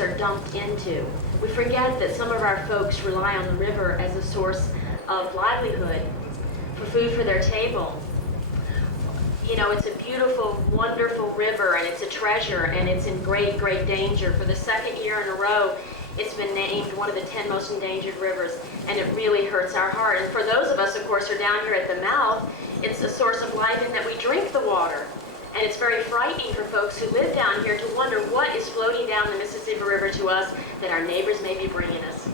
are dumped into. We forget that some of our folks rely on the river as a source of livelihood, for food for their table. You know, it's a beautiful, wonderful river, and it's a treasure, and it's in great, great danger. For the second year in a row, it's been named one of the 10 most endangered rivers, and it really hurts our heart. And for those of us, of course, who are down here at the mouth, it's a source of life in that we drink the water. And it's very frightening for folks who live down here to wonder what is floating down the Mississippi River to us that our neighbors may be bringing us.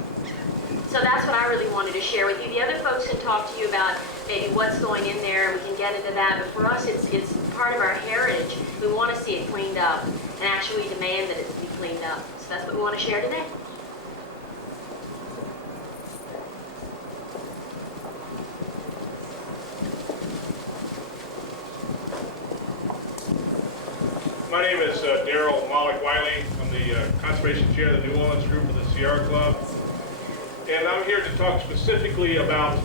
So that's what I really wanted to share with you. The other folks can talk to you about maybe what's going in there, and we can get into that. But for us, it's part of our heritage. We want to see it cleaned up, and actually demand that it be cleaned up. So that's what we want to share today. My name is Darryl Malik-Wiley. I'm the Conservation Chair of the New Orleans Group of the Sierra Club. And I'm here to talk specifically about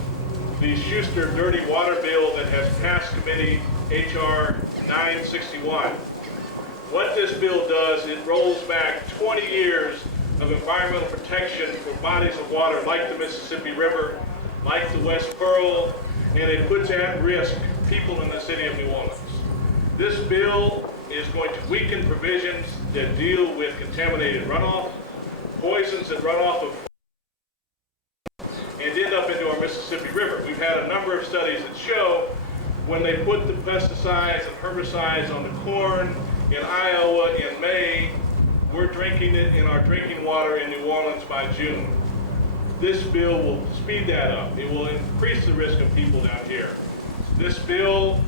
the Schuster Dirty Water Bill that has passed committee, H.R. 961. What this bill does, it rolls back 20 years of environmental protection for bodies of water like the Mississippi River, like the West Pearl, and it puts at risk people in the city of New Orleans. This bill is going to weaken provisions that deal with contaminated runoff, poisons that run off of and end up into our Mississippi River. We've had a number of studies that show when they put the pesticides and herbicides on the corn in Iowa in May, we're drinking it in our drinking water in New Orleans by June. This bill will speed that up. It will increase the risk of people down here. This bill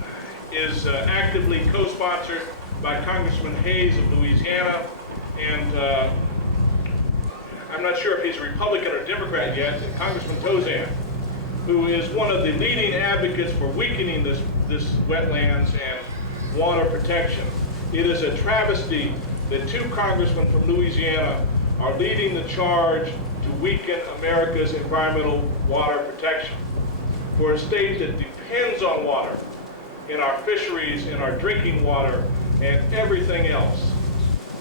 is actively co-sponsored by Congressman Hayes of Louisiana, and I'm not sure if he's a Republican or Democrat yet, and Congressman Tozan, who is one of the leading advocates for weakening this wetlands and water protection. It is a travesty that two congressmen from Louisiana are leading the charge to weaken America's environmental water protection. For a state that depends on water, in our fisheries, in our drinking water, and everything else,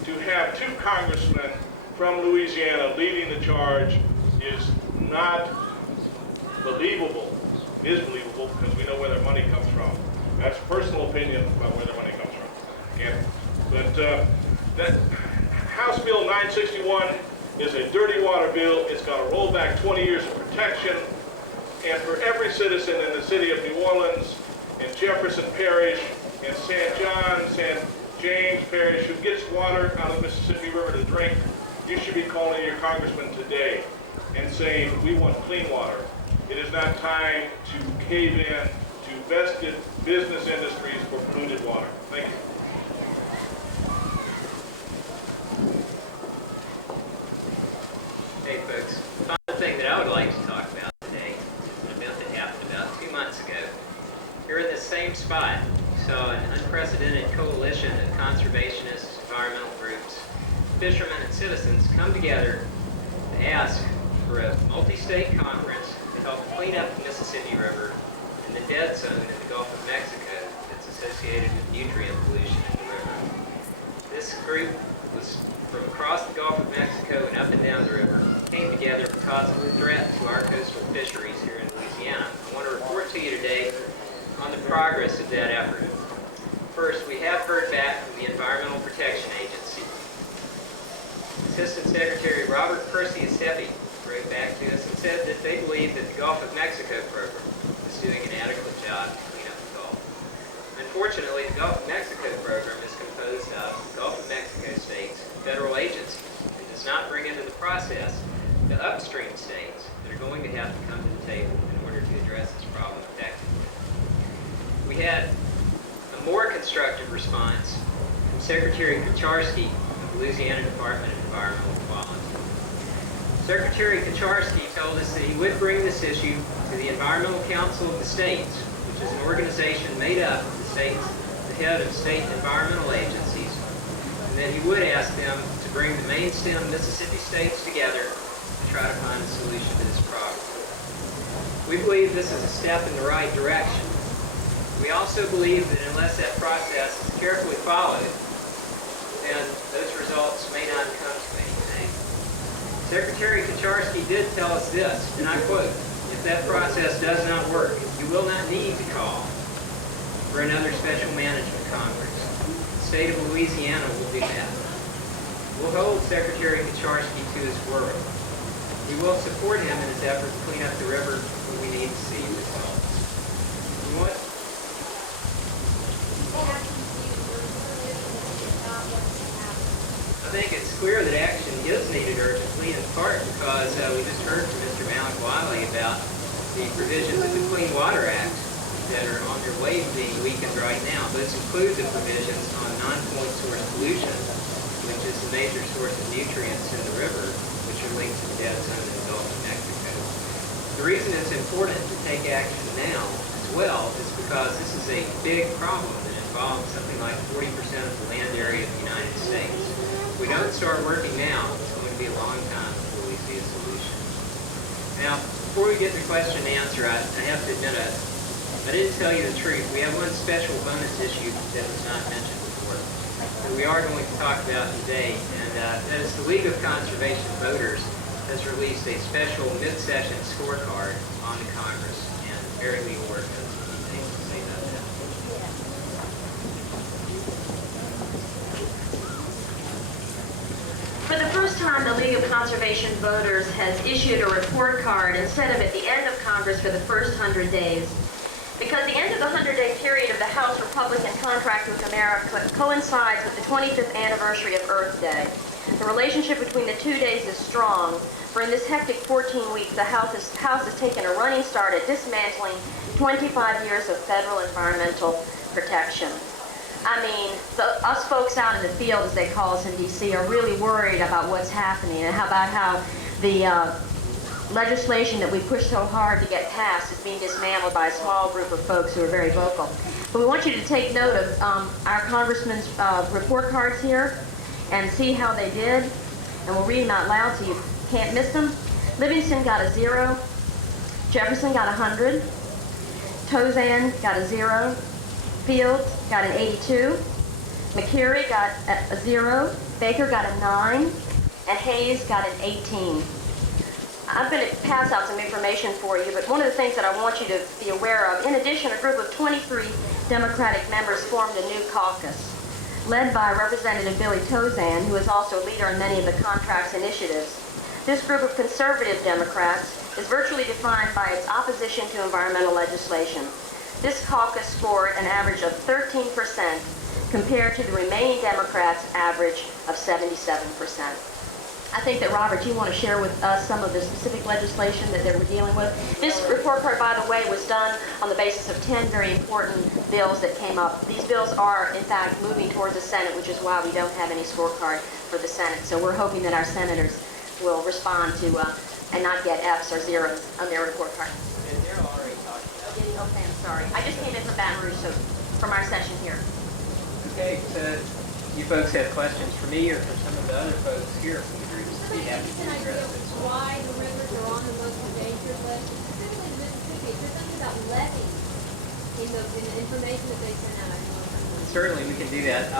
to have two congressmen from Louisiana leading the charge is not believable. It is believable because we know where their money comes from. That's personal opinion about where their money comes from. That House Bill 961 is a dirty water bill. It's got to roll back 20 years of protection. And for every citizen in the city of New Orleans, in Jefferson Parish, in St. John, St. James Parish, who gets water out of the Mississippi River to drink, you should be calling your congressman today and saying, we want clean water. It is not time to cave in to vested business industries for polluted water. Thank you. Hey folks, the final thing that I would like to talk about today is an event that happened about 2 months ago. Here in this same spot, we saw an unprecedented coalition of conservationists, environmental groups, fishermen, and citizens come together to ask for a multi-state conference to help clean up the Mississippi River and the dead zone in the Gulf of Mexico that's associated with nutrient pollution in the river. This group was from across the Gulf of Mexico and up and down the river, came together because of the threat to our coastal fisheries here in Louisiana. I want to report to you today on the progress of that effort. First, we have heard back from the Environmental Protection Agency. Assistant Secretary Robert Percy-Estepi wrote back to us and said that they believe that the Gulf of Mexico program is doing an adequate job to clean up the Gulf. Unfortunately, the Gulf of Mexico program is composed of Gulf of Mexico states, federal agencies, and does not bring into the process the upstream states that are going to have to come to the table in order to address this problem effectively. We had a more constructive response from Secretary Kucharski of the Louisiana Department of Environmental Quality. Secretary Kucharski told us that he would bring this issue to the Environmental Council of the States, which is an organization made up of the states, the head of state environmental agencies, and that he would ask them to bring the main stem Mississippi states together to try to find a solution to this problem. We believe this is a step in the right direction. We also believe that unless that process is carefully followed, then those results may not come to anything. Secretary Kucharski did tell us this, and I quote, "If that process does not work, you will not need to call for another special management conference. The state of Louisiana will do that. We'll hold Secretary Kucharski to his word. We will support him in his effort to clean up the river when we need to see results." We want I think it's clear that action is needed urgently, in part because we just heard from Mr. Malik-Wiley about the provisions of the Clean Water Act that are on their way to being weakened right now. Those include the provisions on non-point source pollution, which is a major source of nutrients in the river, which are linked to the dead zone in the Gulf of Mexico. The reason it's important to take action now as well is because this is a big problem that involves something like 40% of the land area of the United States. If we don't start working now, it's going to be a long time before we see a solution. Now, before we get to question and answer, I have to admit I didn't tell you the truth. We have one special bonus issue that was not mentioned before that we are going to talk about today, and that is the League of Conservation Voters has released a special mid-session scorecard on the Congress, and Mary Lee Ward has a few things to say about that. For the first time, the League of Conservation Voters has issued a report card instead of at the end of Congress for the first 100 days. Because the end of the 100-day period of the House Republican contract with America coincides with the 25th anniversary of Earth Day. The relationship between the 2 days is strong, for in this hectic 14 weeks, the House has taken a running start at dismantling 25 years of federal environmental protection. I mean, us folks out in the field, as they call us in D.C., are really worried about what's happening and about how the legislation that we pushed so hard to get passed is being dismantled by a small group of folks who are very vocal. But we want you to take note of our congressman's report cards here and see how they did. And we'll read them out loud so you can't miss them. Livingston got a 0. Jefferson got 100. Tozan got a 0. Fields got an 82. McCurry got a 0. Baker got a 9. And Hayes got an 18. I'm going to pass out some information for you, but one of the things that I want you to be aware of, in addition, a group of 23 Democratic members formed a new caucus, led by Representative Billy Tozan, who is also leader in many of the contracts initiatives. This group of conservative Democrats is virtually defined by its opposition to environmental legislation. This caucus scored an average of 13% compared to the remaining Democrats' average of 77%. I think that, Robert, you want to share with us some of the specific legislation that they were dealing with. This report card, by the way, was done on the basis of 10 very important bills that came up. These bills are, in fact, moving towards the Senate, which is why we don't have any scorecard for the Senate. So we're hoping that our senators will respond to and not get Fs or zeros on their report card. And Darryl already talked about it. Okay, I'm sorry. I just came in from Baton Rouge, so from our session here. Okay, so you folks have questions for me or for some of the other folks here from the groups? Be happy to address this. Why the rivers are on the most endangered list, specifically in Mississippi? Is there something about levees in the information that they sent out? Certainly, we can do that.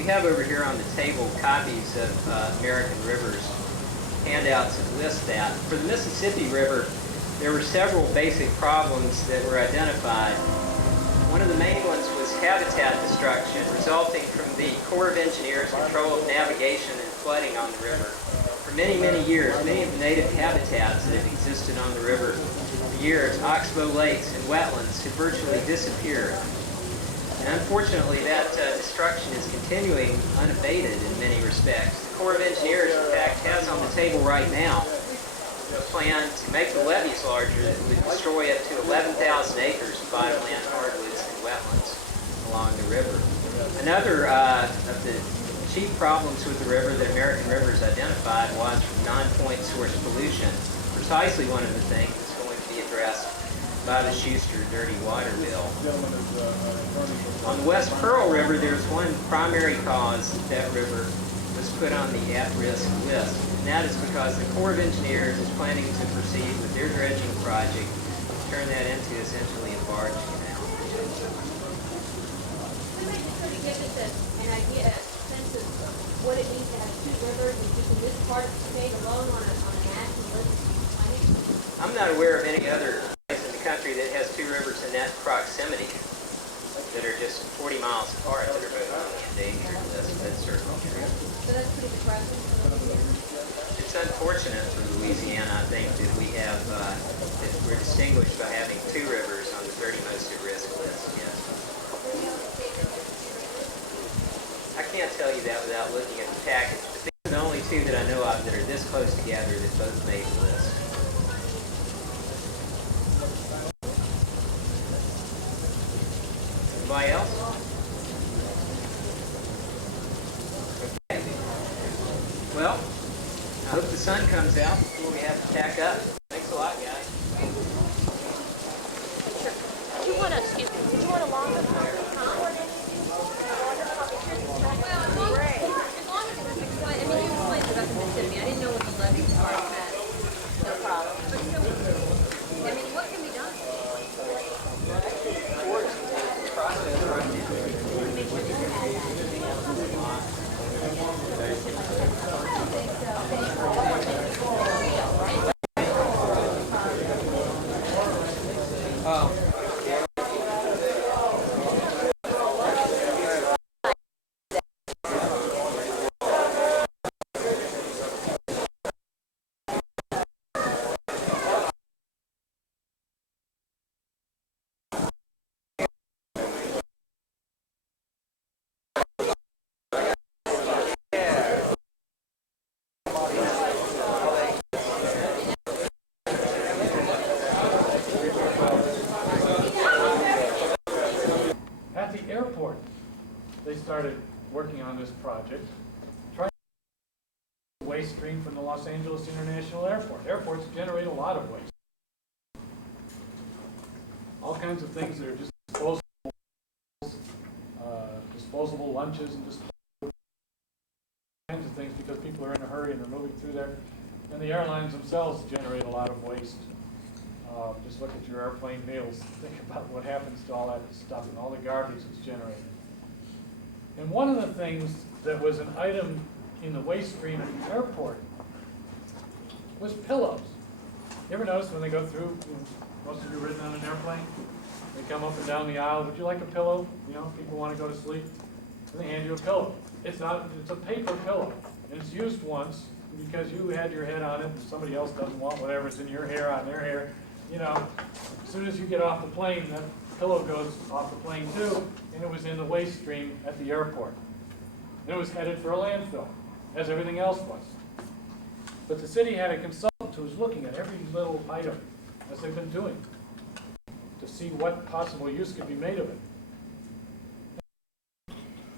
We have over here on the table copies of American Rivers handouts that list that. For the Mississippi River, there were several basic problems that were identified. One of the main ones was habitat destruction resulting from the Corps of Engineers' control of navigation and flooding on the river. For many, many years, many of the native habitats that have existed on the river for years, oxbow lakes and wetlands, have virtually disappeared. And unfortunately, that destruction is continuing unabated in many respects. The Corps of Engineers, in fact, has on the table right now a plan to make the levees larger that would destroy up to 11,000 acres of bottomland hardwoods and wetlands along the river. Another of the chief problems with the river that American Rivers identified was non-point source pollution, precisely one of the things that's going to be addressed by the Schuster Dirty Water Bill. On the West Pearl River, there's one primary cause that river was put on the at-risk list, and that is because the Corps of Engineers is planning to proceed with their dredging project to turn that into essentially a barge canal. Somebody just sort of give us an idea, a sense of what it means to have two rivers and just in this part of the state alone on a I'm not aware of any other place in the country that has two rivers in that proximity that are just 40 miles apart that are both on the endangered list. That's certainly true. So that's pretty depressing for Louisiana. It's unfortunate for Louisiana, I think, that we have, that we're distinguished by having two rivers on the 30 most at risk list, yes. I can't tell you that without looking at the package, but these are the only two that I know of that are this close together that both made the list. Anybody else? Okay. Well, I hope the sun comes out before we have to pack up. Thanks a lot, guys. Did you want a longer copy? Well, as long as it was explained, I mean, you explained about the Mississippi. I didn't know what the levee part meant. No problem. But still, I mean, what can be done? At the airport, they started working on this project, trying to waste stream from the Los Angeles International Airport. Airports generate a lot of waste. All kinds of things that are just disposable lunches and disposable kinds of things because people are in a hurry and they're moving through there. And the airlines themselves generate a lot of waste. Just look at your airplane meals. Think about what happens to all that stuff and all the garbage that's generated. And one of the things that was an item in the waste stream at the airport was pillows. You ever notice when they go through, most of you ridden on an airplane, they come up and down the aisle, would you like a pillow? You know, people want to go to sleep. And they hand you a pillow. It's a paper pillow. And it's used once because you had your head on it and somebody else doesn't want whatever's in your hair on their hair. You know, as soon as you get off the plane, that pillow goes off the plane too, and it was in the waste stream at the airport. And it was headed for a landfill, as everything else was. But the city had a consultant who was looking at every little item, as they've been doing, to see what possible use could be made of it.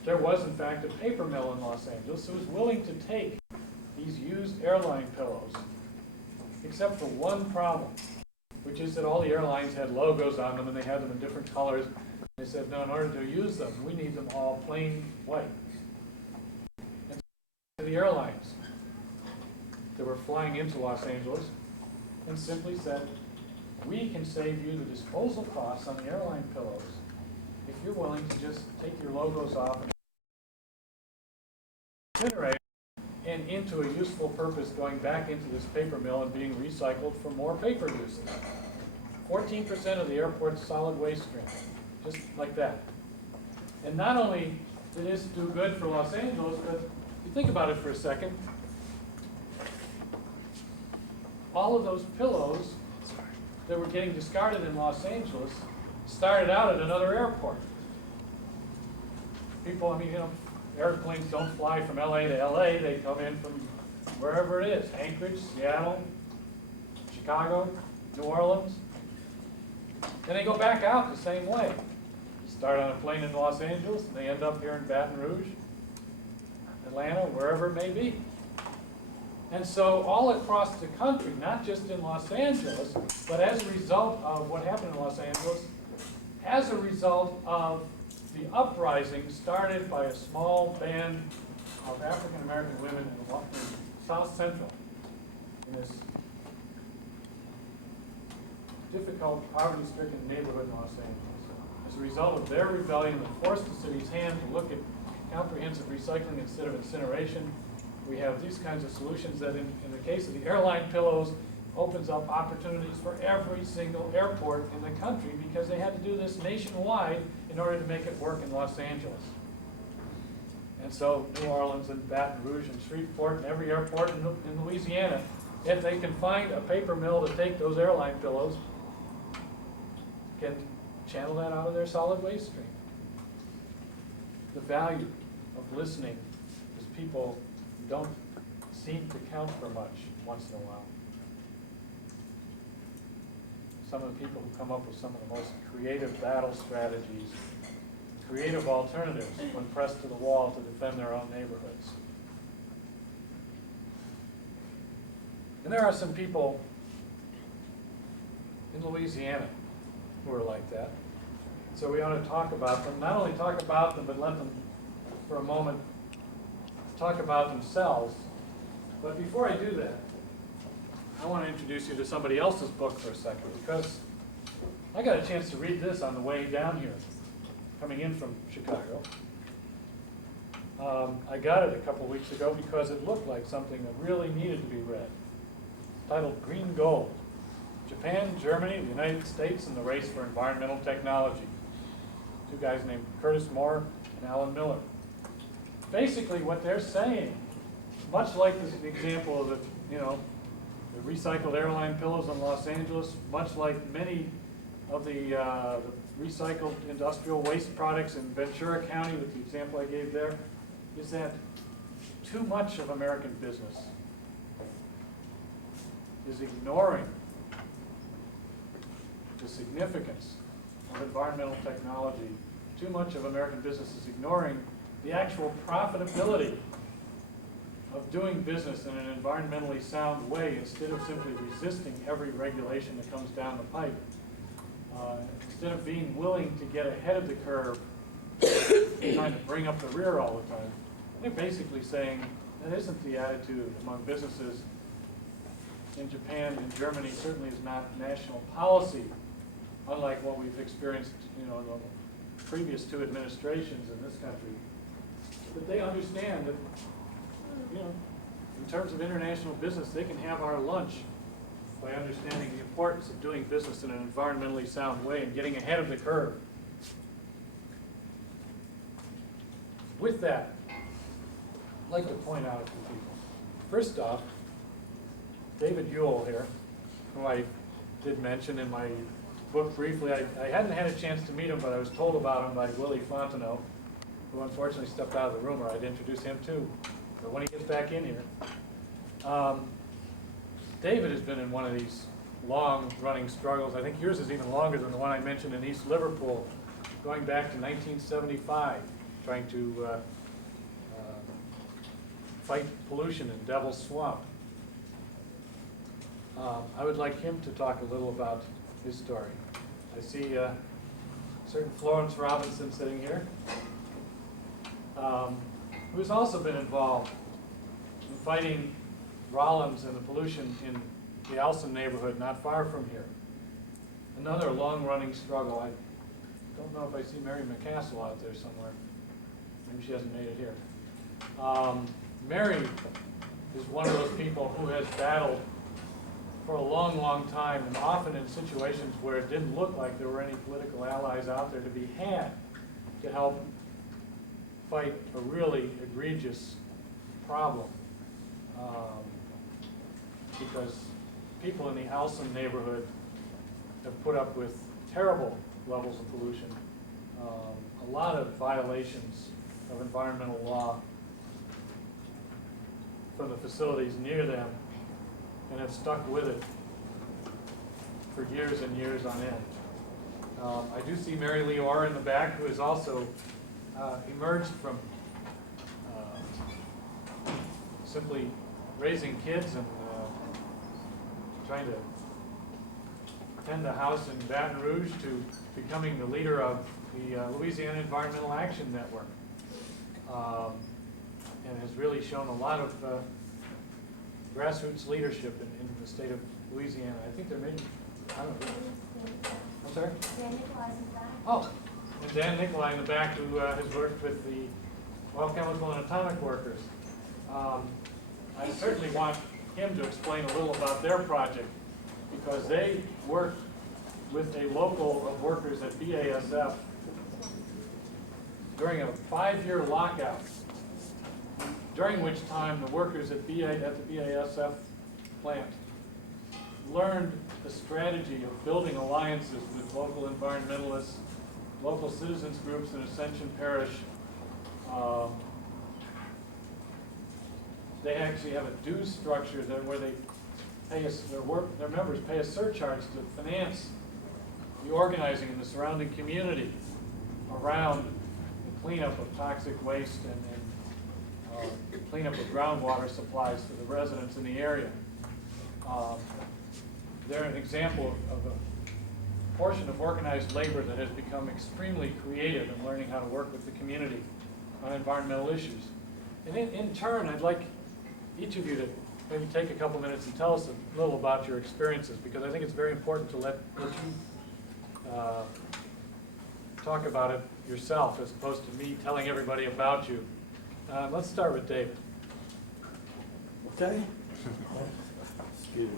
There was, in fact, a paper mill in Los Angeles who was willing to take these used airline pillows, except for one problem, which is that all the airlines had logos on them and they had them in different colors. They said, no, in order to use them, we need them all plain white. And so the airlines that were flying into Los Angeles and simply said, we can save you the disposal costs on the airline pillows if you're willing to just take your logos off and incinerate and into a useful purpose going back into this paper mill and being recycled for more paper uses. 14% of the airport's solid waste stream, just like that. And not only did this do good for Los Angeles, but if you think about it for a second, all of those pillows that were getting discarded in Los Angeles started out at another airport. People, I mean, you know, airplanes don't fly from LA to LA, they come in from wherever it is, Anchorage, Seattle, Chicago, New Orleans. And they go back out the same way. Start on a plane in Los Angeles, and they end up here in Baton Rouge, Atlanta, wherever it may be. And so all across the country, not just in Los Angeles, but as a result of what happened in Los Angeles, as a result of the uprising started by a small band of African-American women in South Central, in this difficult, poverty-stricken neighborhood in Los Angeles. As a result of their rebellion that forced the city's hand to look at comprehensive recycling instead of incineration, we have these kinds of solutions that in the case of the airline pillows, opens up opportunities for every single airport in the country because they had to do this nationwide in order to make it work in Los Angeles. And so New Orleans and Baton Rouge and Shreveport and every airport in Louisiana, if they can find a paper mill to take those airline pillows, can channel that out of their solid waste stream. The value of listening is people don't seem to count for much once in a while. Some of the people who come up with some of the most creative battle strategies, creative alternatives when pressed to the wall to defend their own neighborhoods. And there are some people in Louisiana who are like that. So we ought to talk about them, not only talk about them, but let them, for a moment, talk about themselves. But before I do that, I want to introduce you to somebody else's book for a second, because I got a chance to read this on the way down here, coming in from Chicago. I got it a couple weeks ago because it looked like something that really needed to be read. It's titled Green Gold: Japan, Germany, the United States, and the Race for Environmental Technology. Two guys named Curtis Moore and Alan Miller. Basically what they're saying, much like this example of the recycled airline pillows in Los Angeles, much like many of the recycled industrial waste products in Ventura County, with the example I gave there, is that too much of American business is ignoring the significance of environmental technology. Too much of American business is ignoring the actual profitability of doing business in an environmentally sound way instead of simply resisting every regulation that comes down the pipe. Instead of being willing to get ahead of the curve, trying to bring up the rear all the time. They're basically saying that isn't the attitude among businesses in Japan and Germany. Certainly is not national policy, unlike what we've experienced in the previous two administrations in this country. But they understand that in terms of international business, they can have our lunch by understanding the importance of doing business in an environmentally sound way and getting ahead of the curve. With that, I'd like to point out a few people. First off, David Ewell here, who I did mention in my book briefly. I hadn't had a chance to meet him, but I was told about him by Willie Fontenot, who unfortunately stepped out of the room, or I'd introduce him too. But when he gets back in here, David has been in one of these long-running struggles. I think yours is even longer than the one I mentioned in East Liverpool, going back to 1975, trying to fight pollution in Devil's Swamp. I would like him to talk a little about his story. I see certain Florence Robinson sitting here, who's also been involved in fighting Rollins and the pollution in the Elson neighborhood not far from here. Another long-running struggle. I don't know if I see Mary McCassell out there somewhere. Maybe she hasn't made it here. Mary is one of those people who has battled for a long, long time, and often in situations where it didn't look like there were any political allies out there to be had to help fight a really egregious problem. Because people in the Alson neighborhood have put up with terrible levels of pollution, a lot of violations of environmental law from the facilities near them, and have stuck with it for years and years on end. I do see Mary Lee Orr in the back, who has also emerged from simply raising kids and trying to tend a house in Baton Rouge to becoming the leader of the Louisiana Environmental Action Network, and has really shown a lot of grassroots leadership in the state of Louisiana. I think there may be, I don't know. I'm sorry? Dan Nicolai's in the back. Oh, and Dan Nicolai in the back, who has worked with the Oil, Chemical, and Atomic Workers. I certainly want him to explain a little about their project, because they worked with a local of workers at BASF during a 5-year lockout, during which time the workers at the BASF plant learned the strategy of building alliances with local environmentalists, local citizens groups in Ascension Parish. They actually have a dues structure that where they pay their members pay a surcharge to finance the organizing in the surrounding community around the cleanup of toxic waste and cleanup of groundwater supplies for the residents in the area. They're an example of a portion of organized labor that has become extremely creative in learning how to work with the community on environmental issues. And in turn, I'd like each of you to maybe take a couple minutes and tell us a little about your experiences, because I think it's very important to let you talk about it yourself as opposed to me telling everybody about you. Let's start with David. Okay. Excuse me.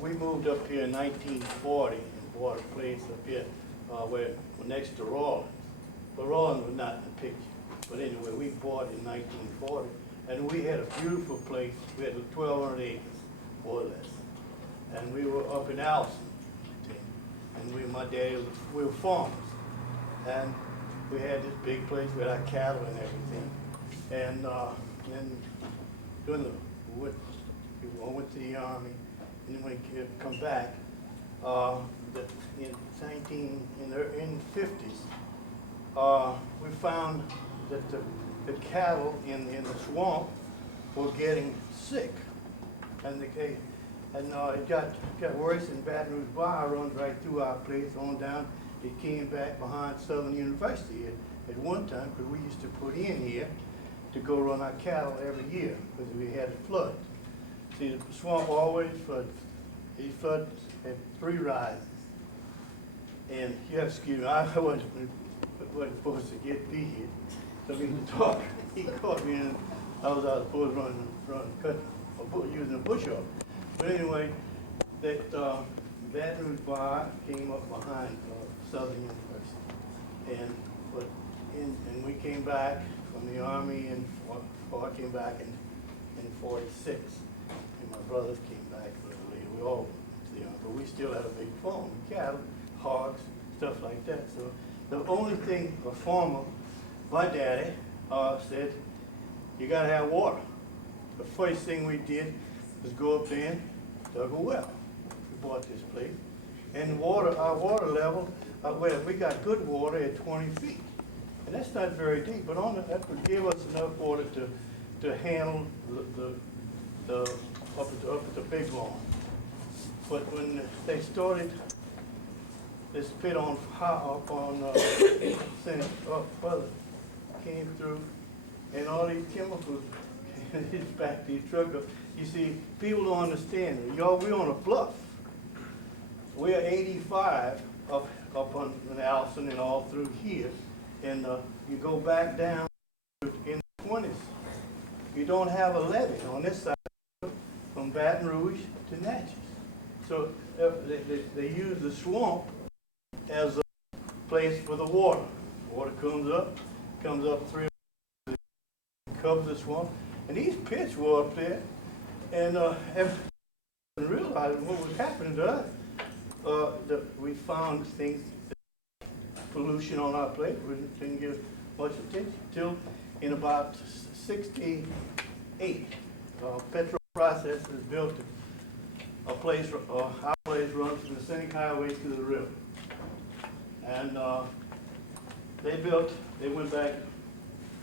We moved up here in 1940 and bought a place up here where next to Rawlins. But Rawlins was not in the picture. But anyway, we bought it in 1940, and we had a beautiful place. We had 1,200 acres, more or less. And we were up in Allison, and my daddy, we were farmers. And we had this big place with our cattle and everything. And then during the I went to the Army, and then when I come back, in the 50s, we found that the cattle in the swamp were getting sick, and it got worse. And Baton Rouge Bar runs right through our place on down. It came back behind Southern University at one time, because we used to put in here to go run our cattle every year because we had a flood. See, the swamp always floods. It floods at 3 rises. And you have to excuse me, I wasn't supposed to be here. So we can talk. He caught me, and I was out of the bush using a bush hog. But anyway, that Baton Rouge Bar came up behind Southern University, and we came back from the Army, and I came back in 46, and my brothers came back a little later. We all went to the Army, but we still had a big farm, cattle, hogs, stuff like that. So the only thing a farmer, my daddy, said, you gotta have water. The first thing we did was go up there and dug a well. We bought this place, and our water level, we got good water at 20 feet. And that's not very deep, but that would give us enough water to handle the up at the big lawn. But when they started this pit up on further, came through, and all these chemicals his back these truckers. You see, people don't understand. Y'all, we're on a bluff. We're 85 up on Allison and all through here. And you go back down in the 20s. You don't have a levee on this side from Baton Rouge to Natchez. So they use the swamp as a place for the water. Water comes up 3 covers the swamp. And these pits were up there, and realizing what was happening to us, we found things, pollution on our plate. We didn't give much attention till in about 68. Petro Processors built a place, our place runs from the Scenic Highway to the river. And they went back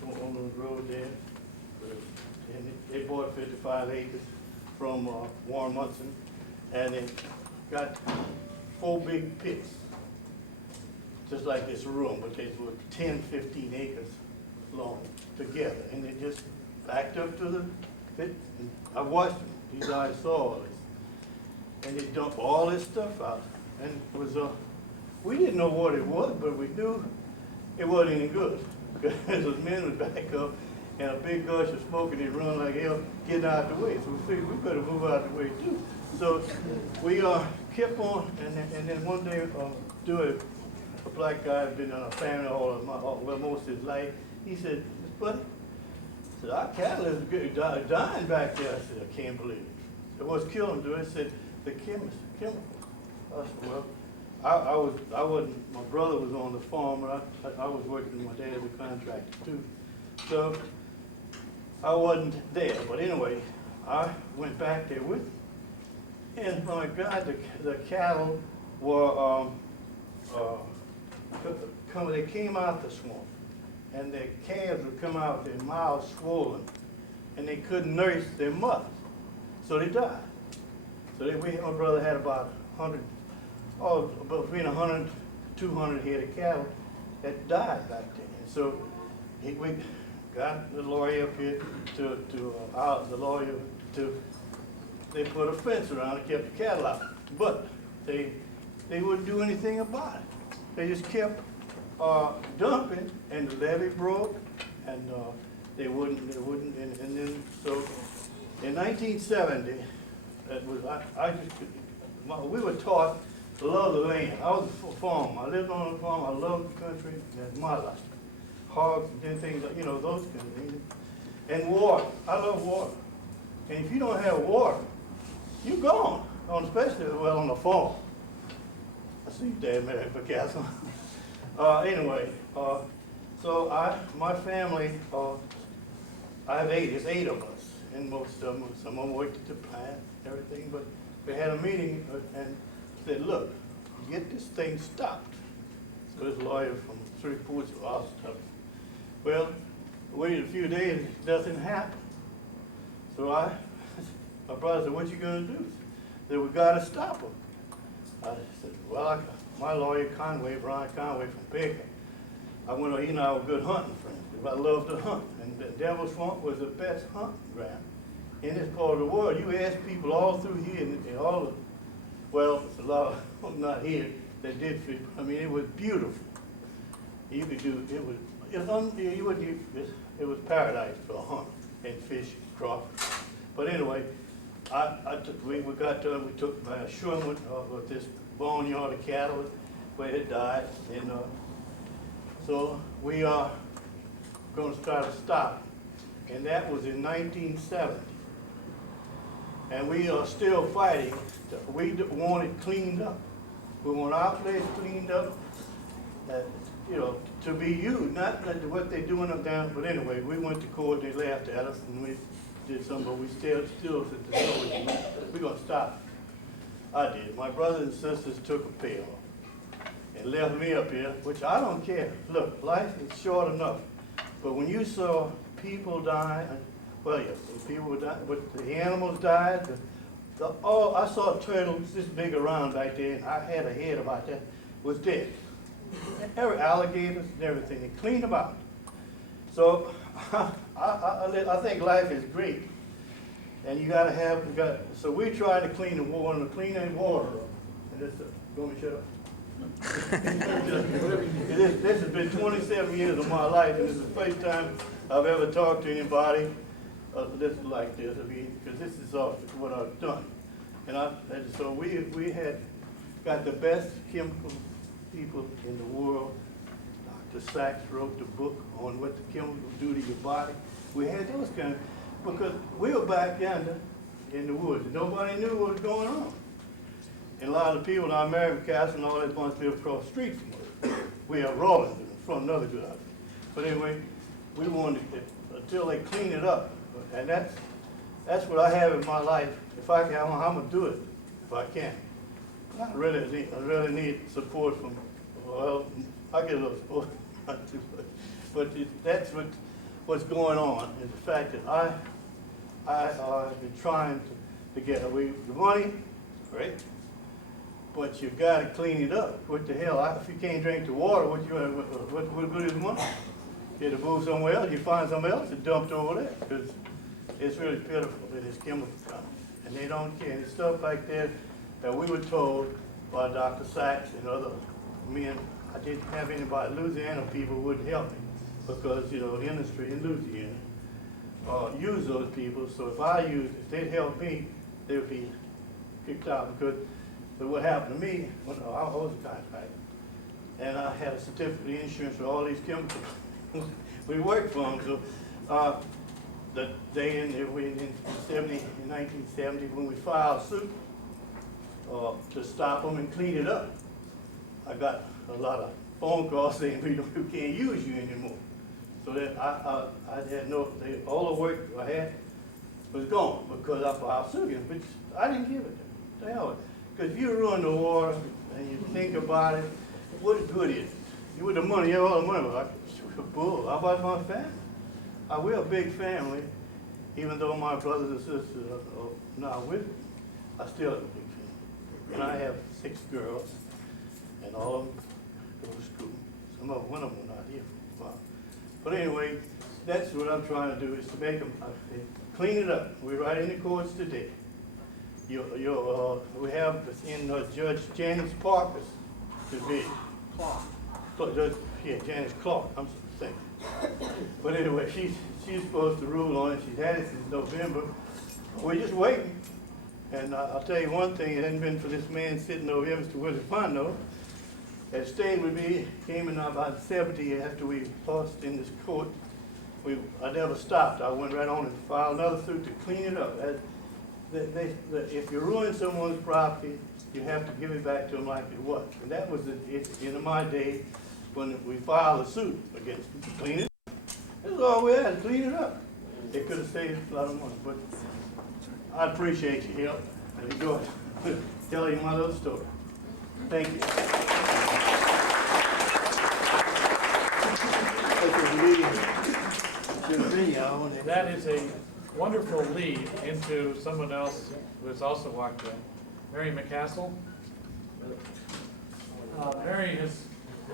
on the road there, and they bought 55 acres from Warren Munson, and they got 4 big pits, just like this room, but they were 10, 15 acres long together, and they just backed up to the pit. And I watched them. These guys saw all this, and they dumped all this stuff out, and it was we didn't know what it was, but we knew it wasn't any good. Because those men was back up, and a big gush of smoke, and they run like hell, getting out the way. So we figured we better move out the way too. So we kept on, and then one day, a black guy had been in our family well, most of his life. He said, "Mr. Buddy," said, "our cattle is dying back there." I said, "I can't believe it." So what's killing them? He said, "The chemicals." I said, "Well, I wasn't. My brother was on the farm, and I was working with my dad as a contractor too. So I wasn't there. But anyway, I went back there with him. And my God, the cattle were they came out the swamp, and their calves would come out with their mouths swollen, and they couldn't nurse their mothers, so they died. So my brother had about 100, between 100 and 200 head of cattle that died back then. And so we got the lawyer up here they put a fence around and kept the cattle out. But they wouldn't do anything about it. They just kept dumping, and the levee broke, and they wouldn't, and then, so in 1970, we were taught to love the land. I was a farmer. I lived on a farm. I loved the country. That's my life. Hogs and things, those kind of things. And water. I love water. And if you don't have water, you're gone, especially on the farm. I see you, Dad, Mary, for Castle. Anyway, so my family, I have eight. It's 8 of us, and most of them, some of them worked at the plant, everything. But we had a meeting and said, "Look, get this thing stopped." So this lawyer from 3 Ports of Austin. Well, waited a few days, nothing happened. So my brother said, "What you gonna do?" He said, "We gotta stop them." I said, "Well, my lawyer Brian Conway from Baker, I went on, he and I were good hunting friends. I loved to hunt, and the Devil's Swamp was the best hunting ground in this part of the world. You ask people all through here, and all of, well, it's a lot of, not here, that did fit. I mean, it was beautiful. You could do, it was paradise for a hunt and fish, crawfish. But anyway, we got done. We took my Sherman with this boneyard of cattle where it died, and so we are going to try to stop it. And that was in 1970. And we are still fighting. We want it cleaned up. We want our place cleaned up, to be used, not what they're doing up down. But anyway, we went to court. They laughed at us, and we did something. But we still said, "No, we're going to stop it." I did. My brothers and sisters took a pail and left me up here, which I don't care. Look, life is short enough. But when you saw people die, well, yes, people died, but the animals died. I saw turtles this big around back there, and I had a head about that, was dead. Every alligators and everything, they cleaned them out. So I think life is great, and you so we tried to clean the water, and clean that water up. And this, you want me to shut up? This has been 27 years of my life, and this is the first time I've ever talked to anybody like this. I mean, because this is what I've done, and so we had got the best chemical people in the world. Dr. Sachs wrote the book on what the chemicals do to your body. We had those kind of, because we were back yonder in the woods. Nobody knew what was going on. And a lot of the people in our American Castle and all that bunch live across the street from us. We have Rawlins from another good outfit. But anyway, we wanted it until they clean it up. And that's what I have in my life. If I can, I'm gonna do it if I can. I really need support from, well, I get a little support, not too much. But that's what's going on, is the fact that I've been trying to get away with the money, great, but you've got to clean it up. What the hell? If you can't drink the water, what good is the money? You have to move somewhere else. You find somewhere else and dumped over there, because it's really pitiful that it's chemical coming, and they don't care. And it's stuff like that we were told by Dr. Sachs and other men. I didn't have anybody. Louisiana people wouldn't help me. because, you know, the industry in Louisiana use those people. So if they'd help me, they would be kicked out. Because what happened to me when I was a contractor, and I had a certificate of insurance for all these chemicals we worked for them. So the day in 1970, when we filed suit to stop them and clean it up, I got a lot of phone calls saying we can't use you anymore. So that I had all the work I had was gone because I filed suit again, which I didn't give it to hell. Because if you ruin the water and you think about it, what good is it? You with the money, you have all the money, but bull. How about my family? We're a big family, even though my brothers and sisters are not with me. I still have a big family. And I have 6 girls, and all of them go to school. One of them are not here for a while. But anyway, that's what I'm trying to do, is to make them clean it up. We're right in the courts today. We have in Judge Janice Parker's division. Janice Clark, I'm saying. But anyway, she's supposed to rule on it. She's had it since November. We're just waiting. And I'll tell you one thing, it hadn't been for this man sitting over here, Mr. Willie Fondo, that stayed with me, came in about 70 after we lost in this court. I never stopped. I went right on and filed another suit to clean it up. If you ruin someone's property, you have to give it back to them like it was. And that was in my day when we filed a suit against them to clean it up. That's all we had, to clean it up. It could have saved a lot of money, but I appreciate your help and enjoy telling you my little story. Thank you. That is a wonderful lead into someone else who has also walked in, Mary McCassell. Mary has,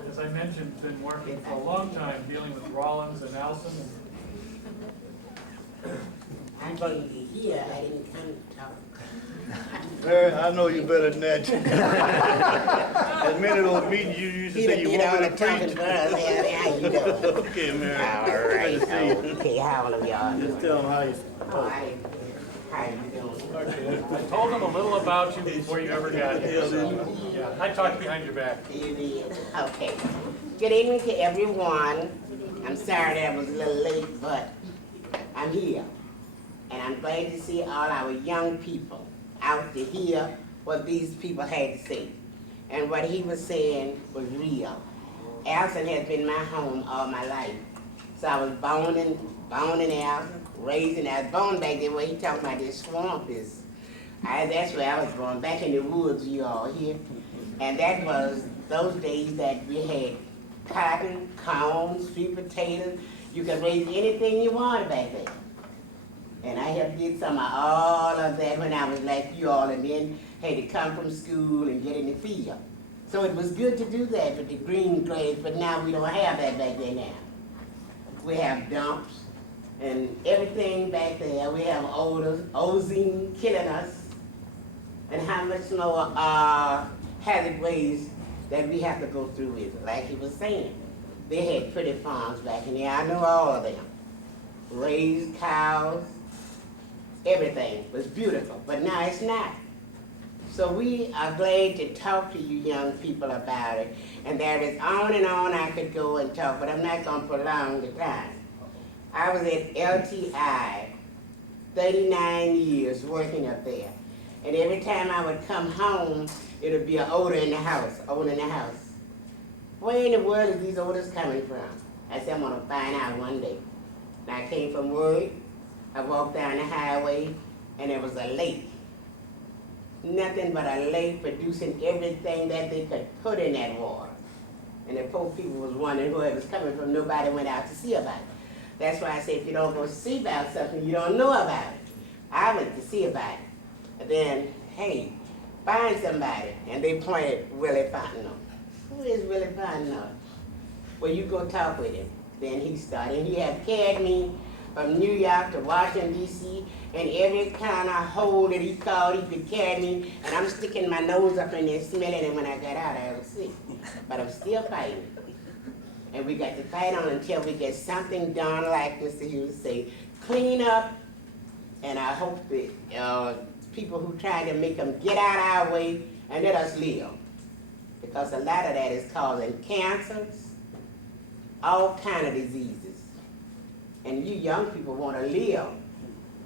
as I mentioned, been working for a long time dealing with Rollins and Nelson. I came to hear, I didn't come to talk. Mary, I know you better than that. As many of those meetings you used to say you did all wanted the to talking preach. for us. How you doing? Okay, Mary. All right. Good to see you. Okay, how all of y'all Just doing? tell them how you. All right. How you doing? I told them a little about you before you ever got here. So, yeah, I talked behind your back. You did. Okay. Good evening to everyone. I'm sorry that I was a little late, but I'm here. And I'm glad to see all our young people out to hear what these people had to say. And what he was saying was real. Alton has been my home all my life. So I was born in Alton, raised in Alton. Born back there where he talking about this swamp is. That's where I was born, back in the woods, you all here. And that was those days that we had cotton, corn, sweet potatoes. You could raise anything you wanted back then. And I have did some of all of that when I was like you all, and then had to come from school and get in the field. So it was good to do that with the green grass, but now we don't have that back there now. We have dumps and everything back there. We have ozone killing us, and how much more hazard ways that we have to go through with it. Like he was saying, they had pretty farms back in there. I know all of them. Raised cows. Everything was beautiful, but now it's not. So we are glad to talk to you young people about it. And there is on and on I could go and talk, but I'm not going to prolong the time. I was at LTI 39 years working up there. And every time I would come home, it would be an odor in the house, Where in the world is these odors coming from? I said, I'm going to find out one day. And I came from work. I walked down the highway, and there was a lake. Nothing but a lake producing everything that they could put in that water. And the poor people was wondering where it was coming from. Nobody went out to see about it. That's why I said, if you don't go see about something, you don't know about it. I went to see about it. And then, hey, find somebody. And they pointed Willie Fontenot. Who is Willie Fontenot? Well, you go talk with him. Then he started. And he had carried me from New York to Washington, D.C., and every kind of hole that he called, he could carry me, and I'm sticking my nose up in there smelling it. When I got out, I was sick. But I'm still fighting. And we got to fight on until we get something done, like Mr. Hughes say, clean up. And I hope that people who try to make them get out of our way and let us live. Because a lot of that is causing cancers, all kind of diseases. And you young people want to live.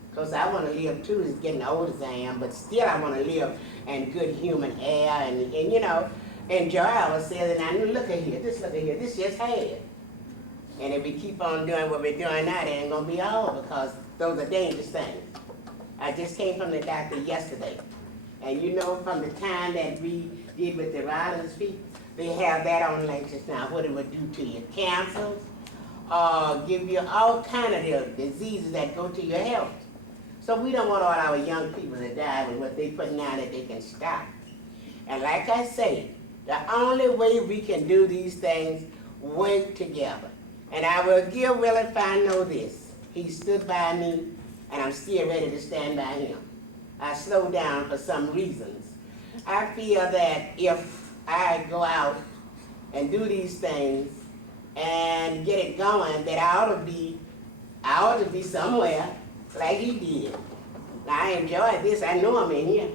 Because I want to live too, as getting old as I am, but still I want to live in good human air and you know, enjoy ourselves. And I look at here, this just had. And if we keep on doing what we're doing now, it ain't gonna be all, because those are dangerous things. I just came from the doctor yesterday. And you know, from the time that we did with the Rollins feet, they have that on like just now, what it would do to your cancers, give you all kind of diseases that go to your health. So we don't want all our young people to die with what they put now that they can stop. And like I say, the only way we can do these things, work together. And I will give Willie Fano this. He stood by me, and I'm still ready to stand by him. I slowed down for some reasons. I feel that if I go out and do these things and get it going, that I ought to be somewhere like he did. Now I enjoyed this, I know I'm in here.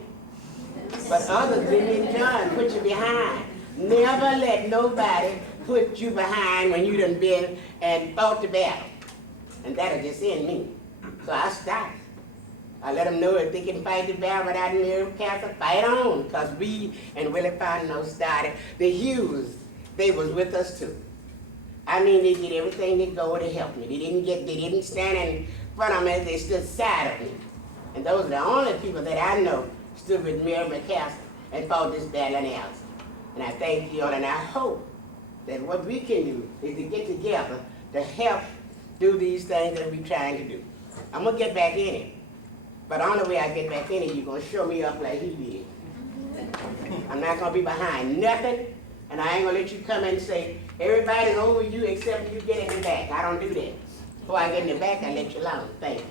But others didn't enjoy it, put you behind. Never let nobody put you behind when you done been and fought the battle. And that'll just end me. So I stopped. I let them know if they can fight the battle without near cancer, fight on. Because we and Willie Fano started. The Hughes, they was with us too. I mean, they did everything they go to help me. They didn't stand in front of me, they stood side of me. And those are the only people that I know stood with Mary McCaster and fought this battle in ours. And I thank you all, and I hope that what we can do is to get together to help do these things that we're trying to do. I'm gonna get back in it. But the only way I get back in it, you're gonna show me up like he did. I'm not gonna be behind nothing, and I ain't gonna let you come and say, everybody's over you except you get in the back. I don't do that. Before I get in the back, I let you alone. Thank you.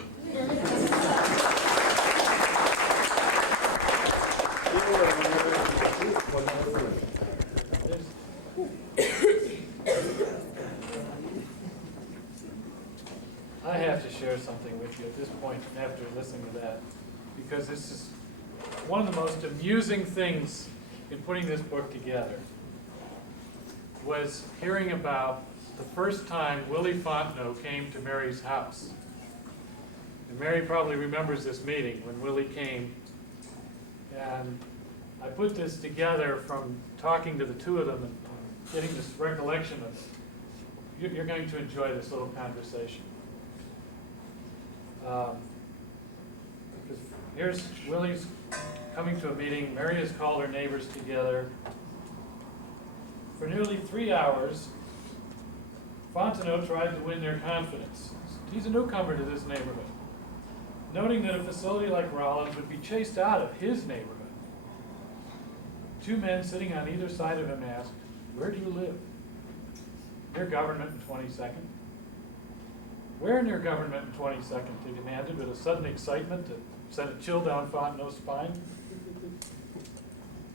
I have to share something with you at this point after listening to that, because this is one of the most amusing things in putting this book together, was hearing about the first time Willie Fontenot came to Mary's house. And Mary probably remembers this meeting when Willie came, and I put this together from talking to the two of them and getting this recollection of it. You're going to enjoy this little conversation. Because here's Willie's coming to a meeting. Mary has called her neighbors together. For nearly 3 hours, Fontenot tried to win their confidence. He's a newcomer to this neighborhood, noting that a facility like Rollins would be chased out of his neighborhood. Two men sitting on either side of him asked, "Where do you live?" "Near Government and 22nd. "Where near Government and 22nd? They demanded with a sudden excitement that sent a chill down Fontenot's spine.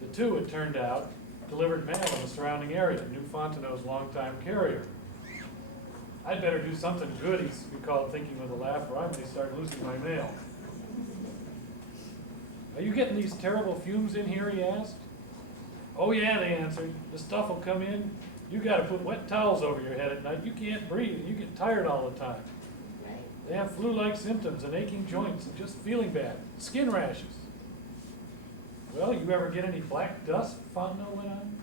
The two, it turned out, delivered mail in the surrounding area, knew Fontenot's longtime carrier. "I'd better do something good," he recalled, thinking with a laugh, "or I may start losing my mail." "Are you getting these terrible fumes in here?" he asked. "Oh yeah," they answered. "The stuff will come in. You got to put wet towels over your head at night. You can't breathe, and you get tired all the time. They have flu-like symptoms and aching joints and just feeling bad. Skin rashes." "Well, you ever get any black dust?" Fontenot went on.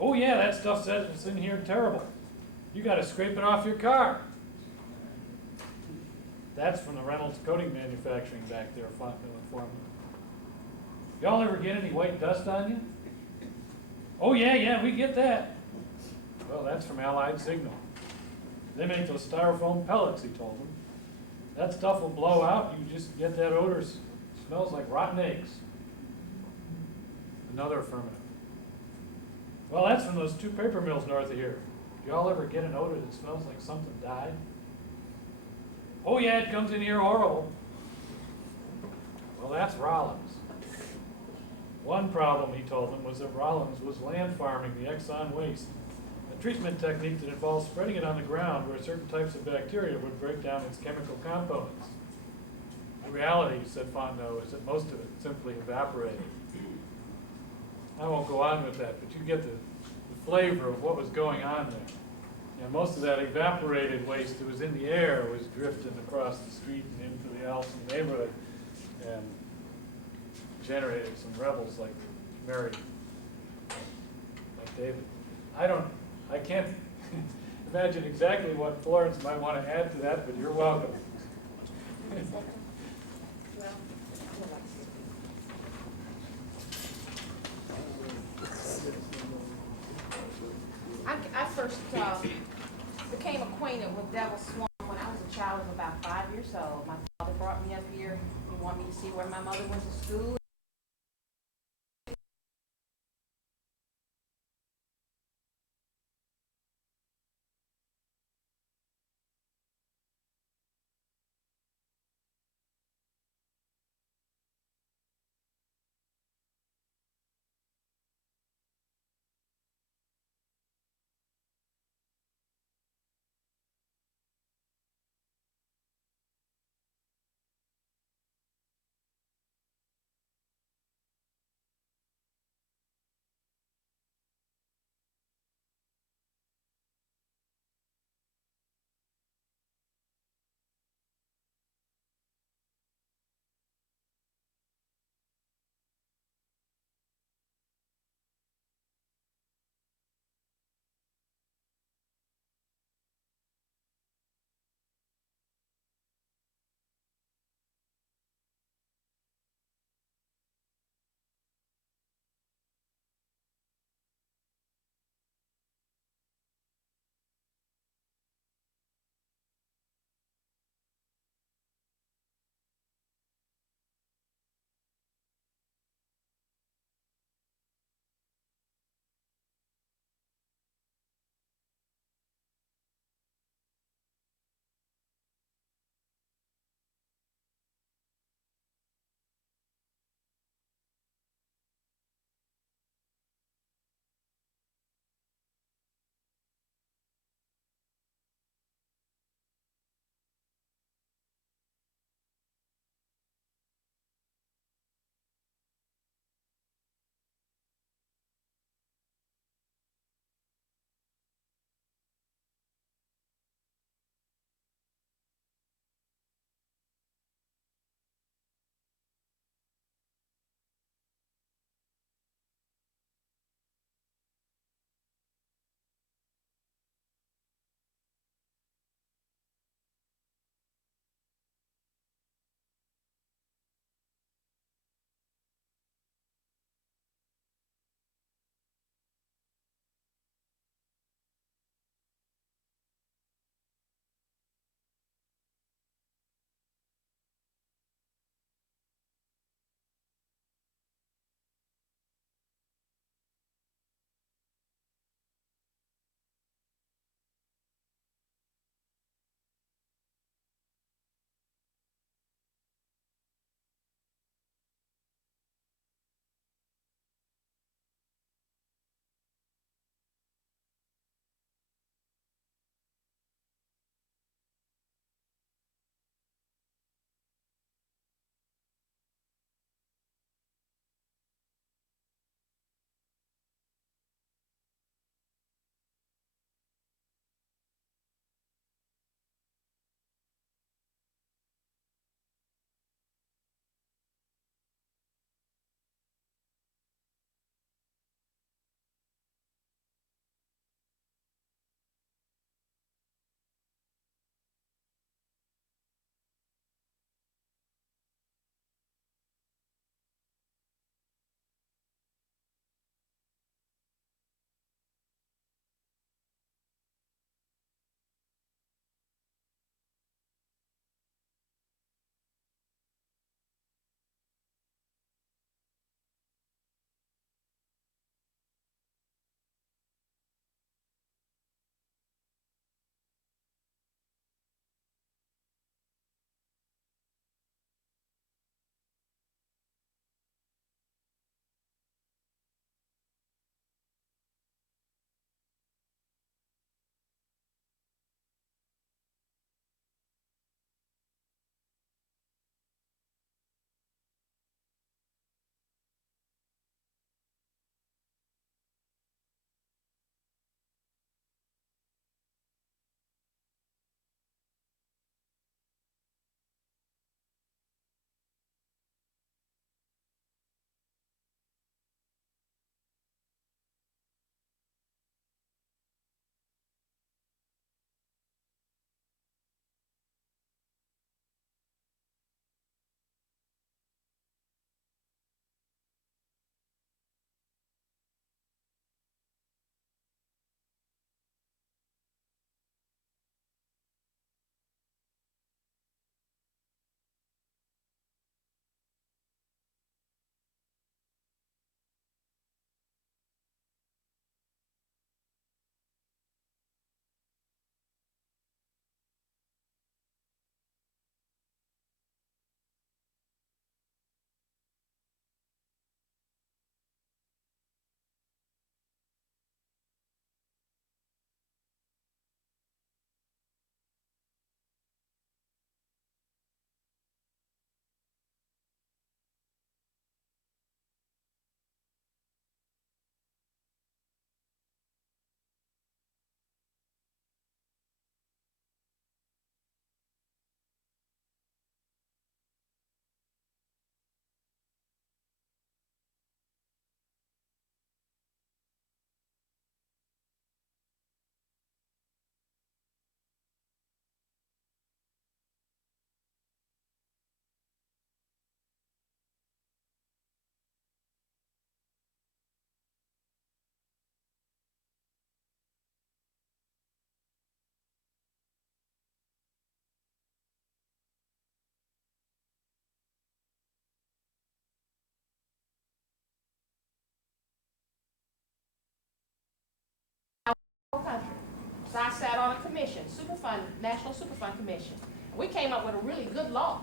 "Oh yeah, that stuff says it's in here terrible. You got to scrape it off your car." "That's from the Reynolds coating manufacturing back there," Fontenot informed me. "Y'all ever get any white dust on you?" "Oh yeah, we get that." "Well, that's from Allied Signal. They make those styrofoam pellets," he told them. "That stuff will blow out, you just get that odor, smells like rotten eggs." Another affirmative. "Well, that's from those two paper mills north of here. Do y'all ever get an odor that smells like something died?" "Oh yeah, it comes in here horrible." "Well, that's Rollins." One problem, he told them, was that Rollins was land farming the Exxon waste, a treatment technique that involves spreading it on the ground where certain types of bacteria would break down its chemical components. The reality, said Fontenot, is that most of it simply evaporated. I won't go on with that, but you get the flavor of what was going on there. And most of that evaporated waste that was in the air was drifting across the street and into the Allison neighborhood and generated some rebels like Mary, like David. I can't imagine exactly what Florence might want to add to that, but you're welcome. I first became acquainted with Devil Swan when I was a child of about 5 years old. My father brought me up here. He wanted me to see where my mother went to school. So I sat on a commission, National Superfund Commission. We came up with a really good law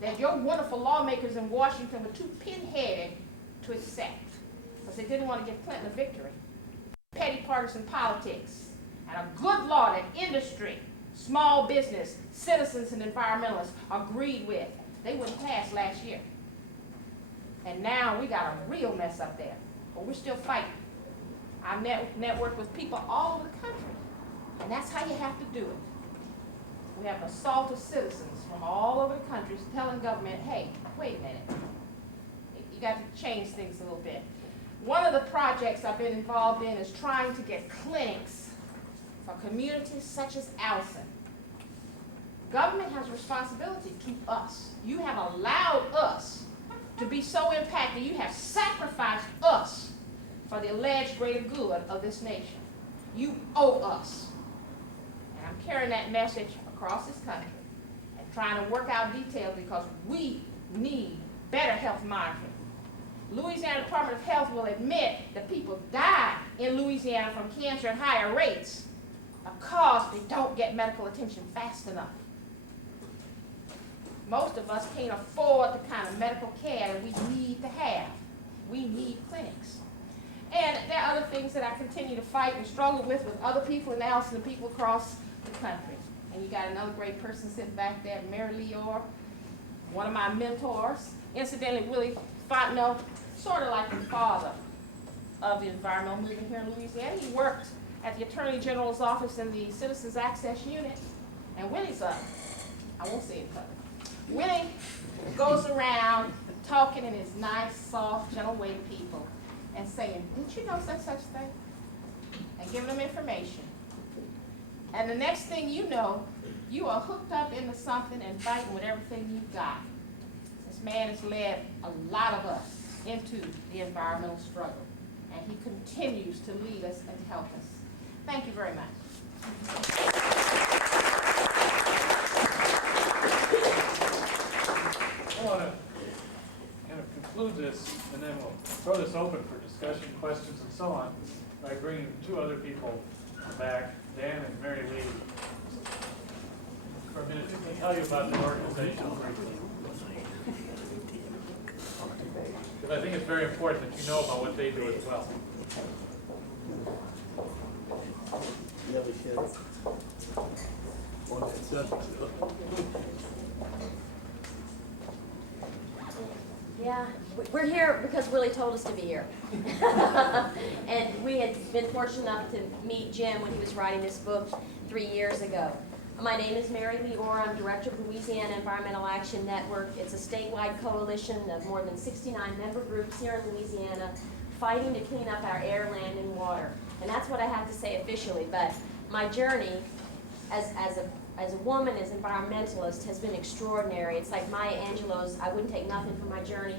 that your wonderful lawmakers in Washington were too pin-headed to accept, because they didn't want to give Clinton a victory. Petty partisan politics, and a good law that industry, small business, citizens, and environmentalists agreed with. They wouldn't pass last year. And now we got a real mess up there, but we're still fighting. I network with people all over the country, and that's how you have to do it. We have an assault of citizens from all over the country telling government, hey, wait a minute, you got to change things a little bit. One of the projects I've been involved in is trying to get clinics for communities such as Allison. Government has responsibility to us. You have allowed us to be so impacted. You have sacrificed us for the alleged greater good of this nation. You owe us. And I'm carrying that message across this country and trying to work out details, because we need better health monitoring. Louisiana Department of Health will admit that people die in Louisiana from cancer at higher rates because they don't get medical attention fast enough. Most of us can't afford the kind of medical care that we need to have. We need clinics. And there are other things that I continue to fight and struggle with other people in Allison and people across the country. And you got another great person sitting back there, Mary Lee Orr, one of my mentors. Incidentally, Willie Fontenot, sort of like the father of the environmental movement here in Louisiana. He worked at the Attorney General's office in the Citizens Access Unit. And Willie's I won't say it public. Willie goes around talking in his nice, soft, gentle way to people and saying, didn't you know such thing? And giving them information. And the next thing you know, you are hooked up into something and fighting with everything you've got. This man has led a lot of us into the environmental struggle, and he continues to lead us and to help us. Thank you very much. I want to kind of conclude this, and then we'll throw this open for discussion, questions, and so on, by bringing two other people back, Dan and Mary Lee, for a minute to tell you about the organization briefly. Because I think it's very important that you know about what they do as well. Yeah, we're here because Willie told us to be here. And we had been fortunate enough to meet Jim when he was writing this book 3 years ago. My name is Mary Lee Orr. I'm director of Louisiana Environmental Action Network. It's a statewide coalition of more than 69 member groups here in Louisiana fighting to clean up our air, land, and water. And that's what I have to say officially. But my journey as a woman, as an environmentalist, has been extraordinary. It's like Maya Angelou's, I wouldn't take nothing from my journey.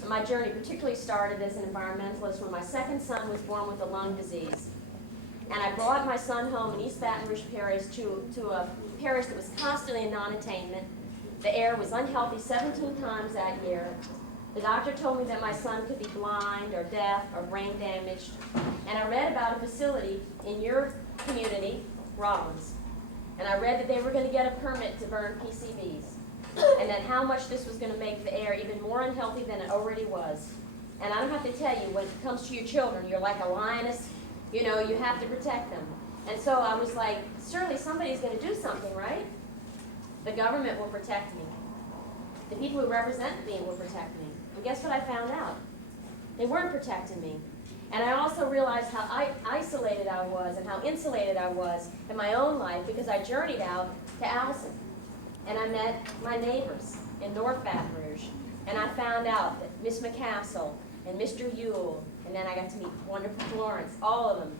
And my journey particularly started as an environmentalist when my second son was born with a lung disease. And I brought my son home in East Baton Rouge Parish to a parish that was constantly in non-attainment. The air was unhealthy 17 times that year. The doctor told me that my son could be blind or deaf or brain damaged. And I read about a facility in your community, Rollins. And I read that they were going to get a permit to burn PCBs. And that how much this was going to make the air even more unhealthy than it already was. And I don't have to tell you, when it comes to your children, you're like a lioness. You know, you have to protect them. And so I was like, surely somebody's going to do something, right? The government will protect me. The people who represent me will protect me. And guess what I found out? They weren't protecting me. And I also realized how isolated I was and how insulated I was in my own life because I journeyed out to Allison. And I met my neighbors in North Baton Rouge. And I found out that Miss McCassell and Mr. Wiygul, and then I got to meet wonderful Florence, all of them.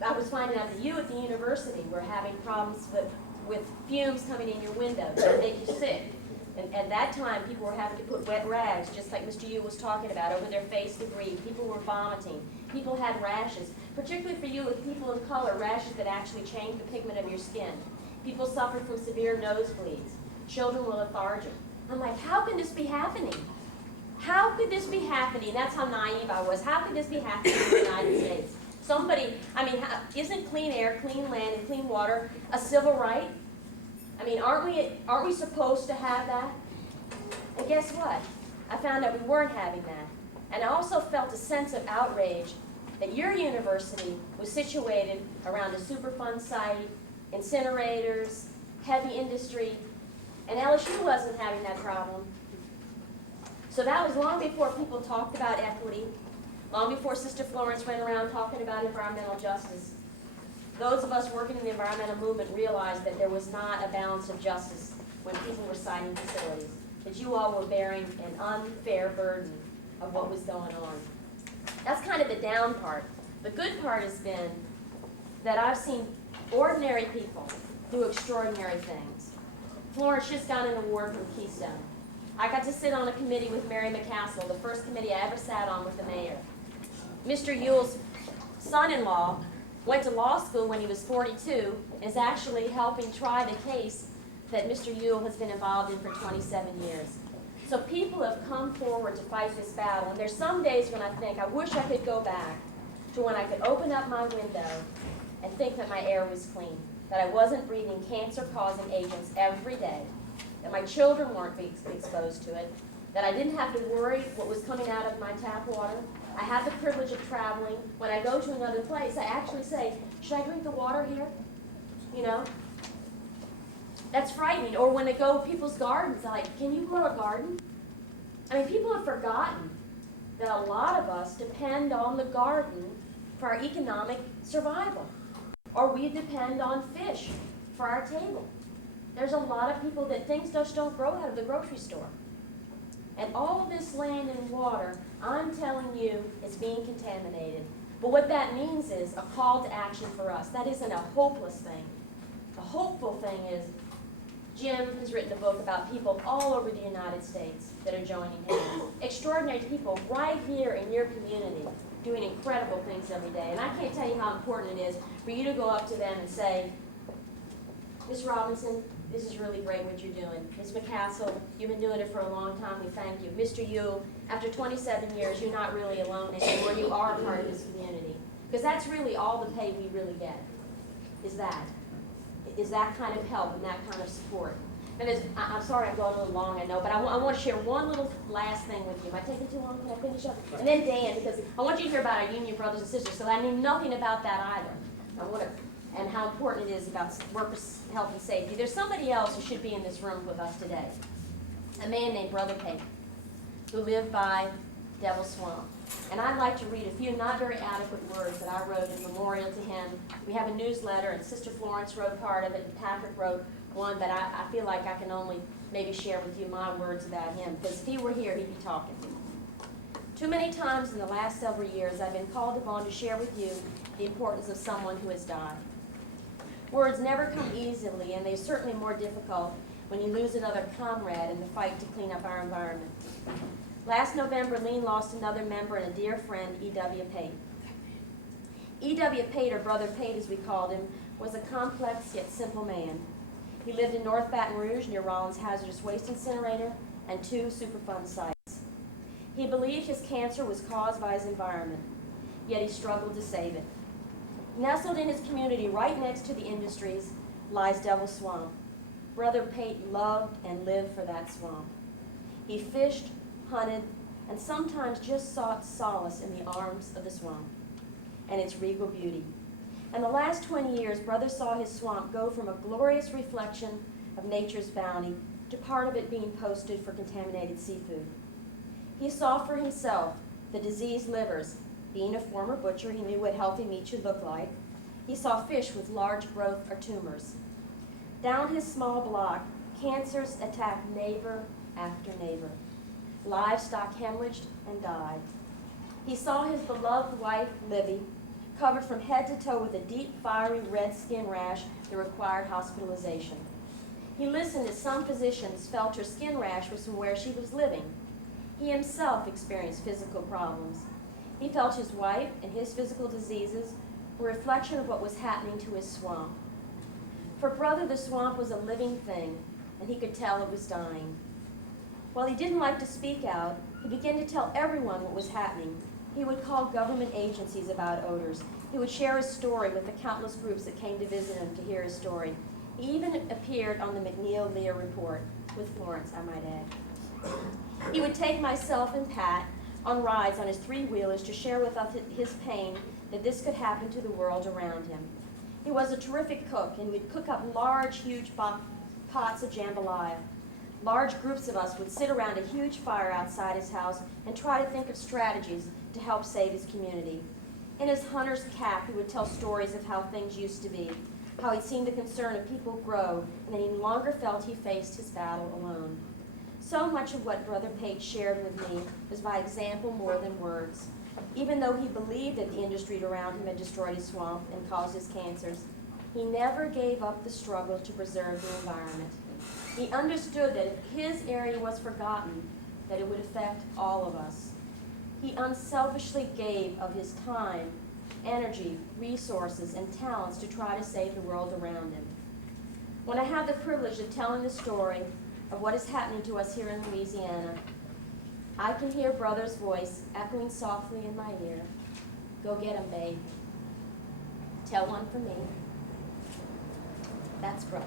I was finding out that you at the university were having problems with fumes coming in your windows that make you sick. And at that time, people were having to put wet rags, just like Mr. Yu was talking about, over their face to breathe. People were vomiting. People had rashes, particularly for you with people of color, rashes that actually change the pigment of your skin. People suffered from severe nosebleeds. Children were lethargic. I'm like, how can this be happening? How could this be happening? That's how naive I was. How could this be happening in the United States? Somebody, I mean, isn't clean air, clean land, and clean water a civil right? I mean, aren't we supposed to have that? And guess what? I found out we weren't having that. And I also felt a sense of outrage that your university was situated around a Superfund site, incinerators, heavy industry, and LSU wasn't having that problem. So that was long before people talked about equity, long before Sister Florence went around talking about environmental justice. Those of us working in the environmental movement realized that there was not a balance of justice when people were citing facilities, that you all were bearing an unfair burden of what was going on. That's kind of the down part. The good part has been that I've seen ordinary people do extraordinary things. Florence just got an award from Keystone. I got to sit on a committee with Mary McCassell, the first committee I ever sat on with the mayor. Mr. Ewell's son-in-law went to law school when he was 42 and is actually helping try the case that Mr. Ewell has been involved in for 27 years. So people have come forward to fight this battle, and there's some days when I think, I wish I could go back to when I could open up my window and think that my air was clean, that I wasn't breathing cancer-causing agents every day, that my children weren't being exposed to it, that I didn't have to worry what was coming out of my tap water. I have the privilege of traveling. When I go to another place, I actually say, should I drink the water here? You know? That's frightening. Or when I go to people's gardens, I'm like, can you grow a garden? I mean, people have forgotten that a lot of us depend on the garden for our economic survival. Or we depend on fish for our table. There's a lot of people that things just don't grow out of the grocery store. And all this land and water, I'm telling you, is being contaminated. But what that means is a call to action for us. That isn't a hopeless thing. The hopeful thing is Jim has written a book about people all over the United States that are joining hands. Extraordinary people right here in your community doing incredible things every day. And I can't tell you how important it is for you to go up to them and say, Ms. Robinson, this is really great what you're doing. Ms. McCassell, you've been doing it for a long time. We thank you. Mr. Ewell, after 27 years, you're not really alone anymore. You are a part of this community. Because that's really all the pay we really get, is that kind of help and that kind of support. And I'm sorry I'm going a little long, I know, but I want to share one little last thing with you. Am I taking too long? Can I finish up? And then Dan, because I want you to hear about our union brothers and sisters, because I knew nothing about that either. And how important it is about workers' health and safety. There's somebody else who should be in this room with us today. A man named Brother Pate, who lived by Devil's Swamp. And I'd like to read a few not very adequate words that I wrote in memorial to him. We have a newsletter, and Sister Florence wrote part of it, and Patrick wrote one, but I feel like I can only maybe share with you my words about him, because if he were here, he'd be talking. Too many times in the last several years, I've been called upon to share with you the importance of someone who has died. Words never come easily, and they're certainly more difficult when you lose another comrade in the fight to clean up our environment. Last November, Lean lost another member and a dear friend, E.W. Pate. E.W. Pate, or Brother Pate as we called him, was a complex yet simple man. He lived in North Baton Rouge near Rollins Hazardous Waste Incinerator and 2 Superfund sites. He believed his cancer was caused by his environment, yet he struggled to save it. Nestled in his community right next to the industries lies Devil's Swamp. Brother Pate loved and lived for that swamp. He fished, hunted, and sometimes just sought solace in the arms of the swamp and its regal beauty. In the last 20 years, Brother saw his swamp go from a glorious reflection of nature's bounty to part of it being posted for contaminated seafood. He saw for himself the diseased livers. Being a former butcher, he knew what healthy meat should look like. He saw fish with large growth or tumors. Down his small block, cancers attacked neighbor after neighbor. Livestock hemorrhaged and died. He saw his beloved wife, Libby, covered from head to toe with a deep, fiery red skin rash that required hospitalization. He listened as some physicians felt her skin rash was from where she was living. He himself experienced physical problems. He felt his wife and his physical diseases were a reflection of what was happening to his swamp. For Brother, the swamp was a living thing, and he could tell it was dying. While he didn't like to speak out, he began to tell everyone what was happening. He would call government agencies about odors. He would share his story with the countless groups that came to visit him to hear his story. He even appeared on the McNeil-Lear report, with Florence, I might add. He would take myself and Pat on rides on his three-wheelers to share with us his pain that this could happen to the world around him. He was a terrific cook, and would cook up large, huge pots of jambalaya. Large groups of us would sit around a huge fire outside his house and try to think of strategies to help save his community. In his hunter's cap, he would tell stories of how things used to be, how he'd seen the concern of people grow, and that he no longer felt he faced his battle alone. So much of what Brother Pate shared with me was by example more than words. Even though he believed that the industry around him had destroyed his swamp and caused his cancers, he never gave up the struggle to preserve the environment. He understood that if his area was forgotten, that it would affect all of us. He unselfishly gave of his time, energy, resources, and talents to try to save the world around him. When I have the privilege of telling the story of what is happening to us here in Louisiana, I can hear Brother's voice echoing softly in my ear. Go get him, babe. Tell one for me. That's Brother.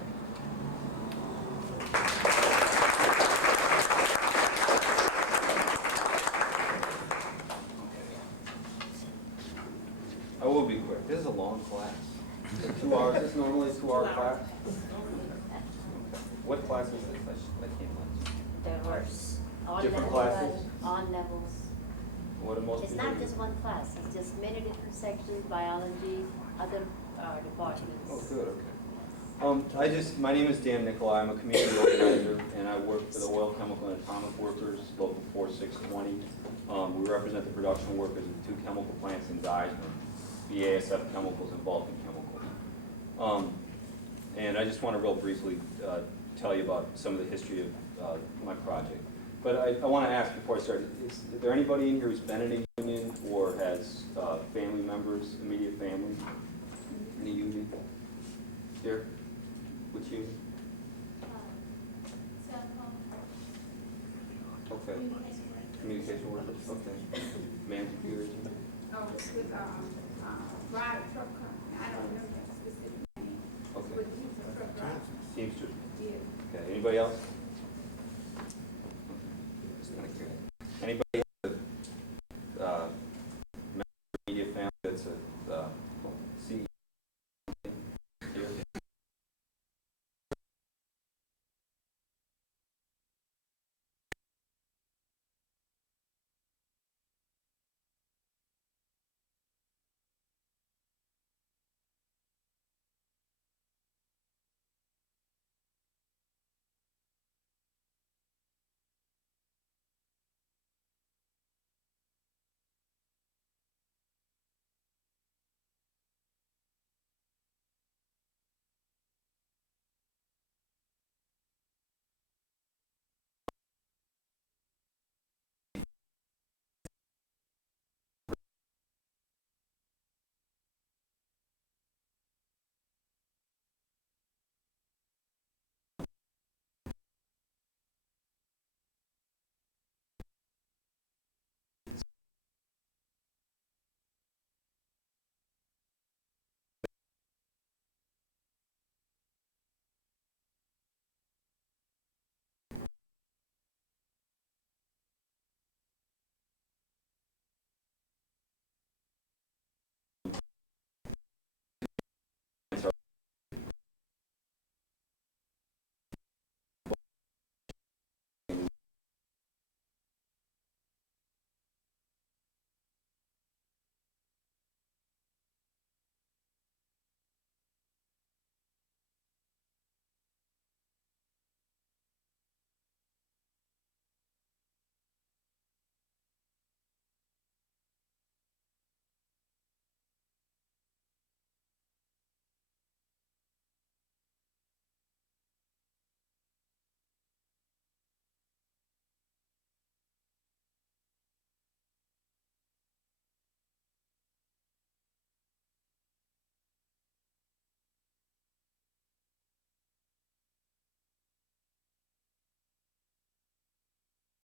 I will be quick. This is a long class. 2 hours. This is normally a 2-hour class. What class is this? I can't watch. Diverse. All Different levels, classes? all levels. What are most It's people not do? just one class, it's just many different sections, biology, other departments. Oh, good. Okay. My name is Dan Nicolai. I'm a community organizer, and I work for the Oil, Chemical, and Atomic Workers, Local 4620. We represent the production workers of 2 chemical plants in Geismar, BASF Chemicals and Vulcan Chemicals. And I just want to real briefly tell you about some of the history of my project. But I want to ask before I start, is there anybody in here who's been in a union or has family members, immediate family in a union? Here? Which union? Okay. Communication workers, okay. Man computers. Oh, it's with, Ryder Truck Company, I don't know that specific name. Okay. With the truck drivers. Teamster. Yeah. Okay, anybody else?